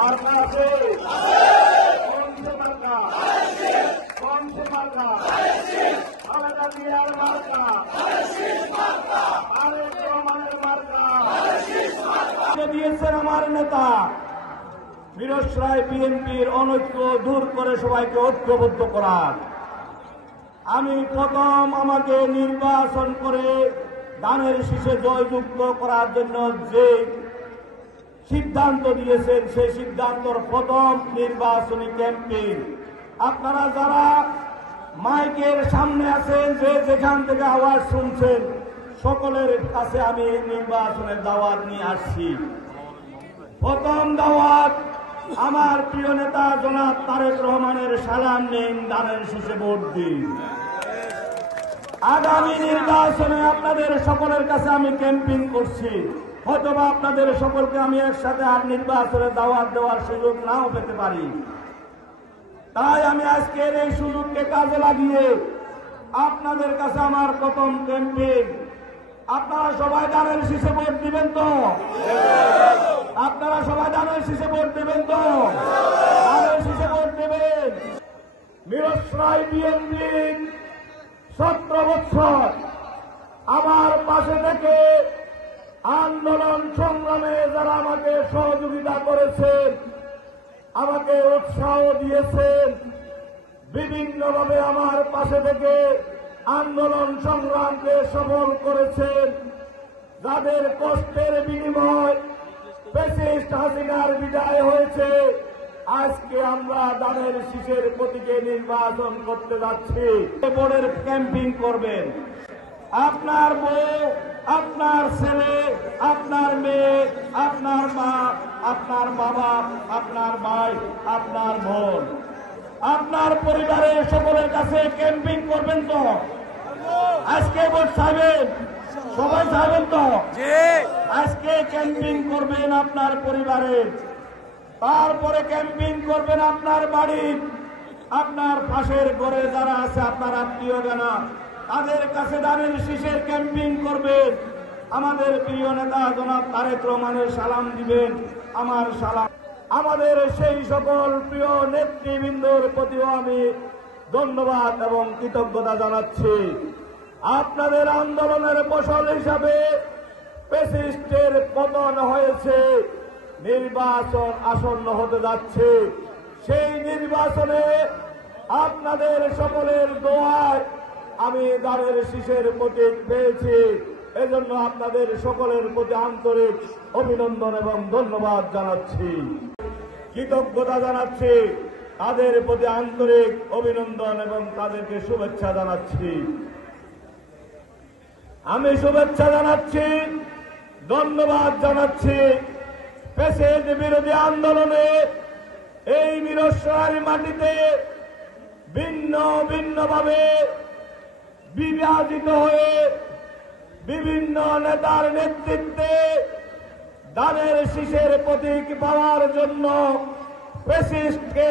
মার্কা আছে কোনছে মার্কা কোনছে মার্কা খালেদা জিয়ার মার্কা তারেক রহমানের মার্কা দিয়েছেন আমার নেতা মিরসরাই বিএনপির অনৈক্য দূর করে সবাইকে ঐক্যবদ্ধ করার। আমি প্রথম আমাকে নির্বাচন করে ধানের শীষে জয়যুক্ত করার জন্য যে সিদ্ধান্ত দিয়েছেন সেই সিদ্ধান্তর প্রথম নির্বাচনী ক্যাম্পেইন। আপনারা যারা মাইকের সামনে আছেন, যে যেখান থেকে আওয়াজ শুনছেন, সকলের কাছে আমি নির্বাচনের দাওয়াত নিয়ে আসছি। প্রথম দাওয়াত, আমার প্রিয় নেতা জনাব তারেক রহমানের সালাম নিন, ধানের শীষে ভোট দিন। আগামী নির্বাচনে আপনাদের সকলের কাছে আমি ক্যাম্পেইন করছি। হয়তোবা আপনাদের সকলকে আমি একসাথে আর নির্বাচনে দাওয়াত দেওয়ার সুযোগ নাও পেতে পারি। তাই আমি আজকের এই সুযোগকে কাজে লাগিয়ে আপনাদের কাছে আমার প্রথম ক্যাম্পেইন, আপনারা সবাই ধানের শীষে ভোট দিবেন তো? আপনারা সবাই ধানের শীষে ভোট দেবেন তো? ধানের শীষে ভোট দেবেন। মিরসরাই বিএনপি 17 বছর আমার পাশে থেকে আন্দোলন সংগ্রামে যারা আমাকে সহযোগিতা করেছেন, আমাকে উৎসাহ দিয়েছেন, বিভিন্নভাবে আমার পাশে থেকে আন্দোলন সংগ্রামকে সফল করেছেন, যাদের কষ্টের বিনিময় ফ্যাসিস্ট হাসিনার বিদায় হয়েছে, আজকে আমরা ধানের শীষের প্রতীকে নির্বাচন করতে যাচ্ছি। ভোটের ক্যাম্পেইন করবেন। আপনার বউ, আপনার ছেলে, আপনার মেয়ে, আপনার মা, আপনার বাবা, আপনার ভাই, আপনার বোন, আপনার পরিবারের সকলের কাছে ক্যাম্পেইন করবেন তো? আজকে ভোট চাইবেন, সবাই চাইবেন তো? আজকে ক্যাম্পেইন করবেন আপনার পরিবারের, তারপরে ক্যাম্পেইন করবেন আপনার বাড়ির, আপনার পাশের ঘরে যারা আছে আপনার আত্মীয় জানা, তাদের কাছে ধানের শীষের ক্যাম্পেইন করবেন। আমাদের প্রিয় নেতা জনাব তারেক রহমানের সালাম দিবেন, আমার সালাম। আমাদের সেই সকল প্রিয় নেতৃবৃন্দর প্রতিও আমি ধন্যবাদ এবং কৃতজ্ঞতা জানাচ্ছি। আপনাদের আন্দোলনের ফসল হিসাবে ফ্যাসিস্টের পতন হয়েছে, নির্বাচন আসন্ন হতে যাচ্ছে। সেই নির্বাচনে আপনাদের সকলের দোয়ায় আমি ধানের শীষের প্রতীক পেয়েছি। এজন্য আপনাদের সকলের প্রতি আন্তরিক অভিনন্দন এবং ধন্যবাদ জানাচ্ছি, কৃতজ্ঞতা জানাচ্ছি, তাদের প্রতি আন্তরিক অভিনন্দন এবং তাদেরকে শুভেচ্ছা জানাচ্ছি। আমি শুভেচ্ছা জানাচ্ছি, ধন্যবাদ জানাচ্ছি। ফ্যাসিস্ট বিরোধী আন্দোলনে এই মিরসরাইর মাটিতে ভিন্ন ভিন্নভাবে বিভাজিত হয়ে বিভিন্ন নেতার নেতৃত্বে ধানের শীষের প্রতীক পাওয়ার জন্য ফ্যাসিস্টকে